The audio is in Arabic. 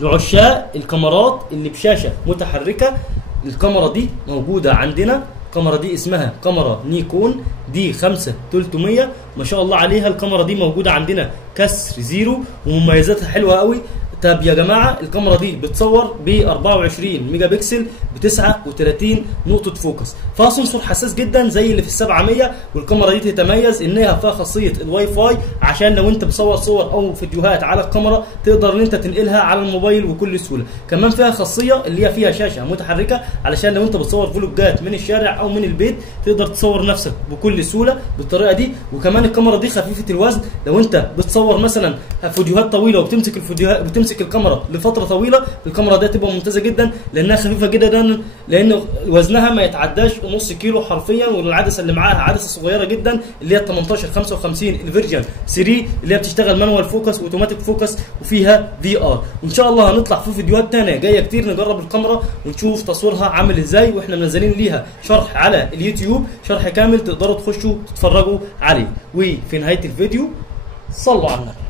لعشاق الكاميرات اللي بشاشه متحركه. الكاميرا دي موجوده عندنا، الكاميرا دي اسمها كاميرا نيكون دي 5300 ما شاء الله عليها. الكاميرا دي موجوده عندنا كسر زيرو ومميزاتها حلوه قوي. طب يا جماعه الكاميرا دي بتصور ب 24 ميجا بكسل ب 39 نقطه فوكس، فيها سنسور حساس جدا زي اللي في ال 700. والكاميرا دي تتميز انها فيها خاصيه الواي فاي، عشان لو انت بتصور صور او فيديوهات على الكاميرا تقدر ان انت تنقلها على الموبايل بكل سهوله. كمان فيها خاصيه اللي هي فيها شاشه متحركه، علشان لو انت بتصور فلوجات من الشارع او من البيت تقدر تصور نفسك بكل سهوله بالطريقه دي. وكمان الكاميرا دي خفيفه الوزن، لو انت بتصور مثلا فيديوهات طويله وبتمسك الفيديوهات بتمسك الكاميرا لفتره طويله، الكاميرا دي تبقى ممتازه جدا لانها خفيفه جدا، لان وزنها ما يتعداش نص كيلو حرفيا. والعدسه اللي معاها عدسه صغيره جدا اللي هي 1855 الفيرجن 3 اللي هي بتشتغل مانوال فوكس واوتوماتيك فوكس وفيها في ار. وان شاء الله هنطلع في فيديوهات ثانيه جايه كتير نجرب الكاميرا ونشوف تصويرها عامل ازاي، واحنا منزلين ليها شرح على اليوتيوب، شرح كامل تقدروا تخشوا تتفرجوا عليه. وفي نهايه الفيديو صلوا على النبي.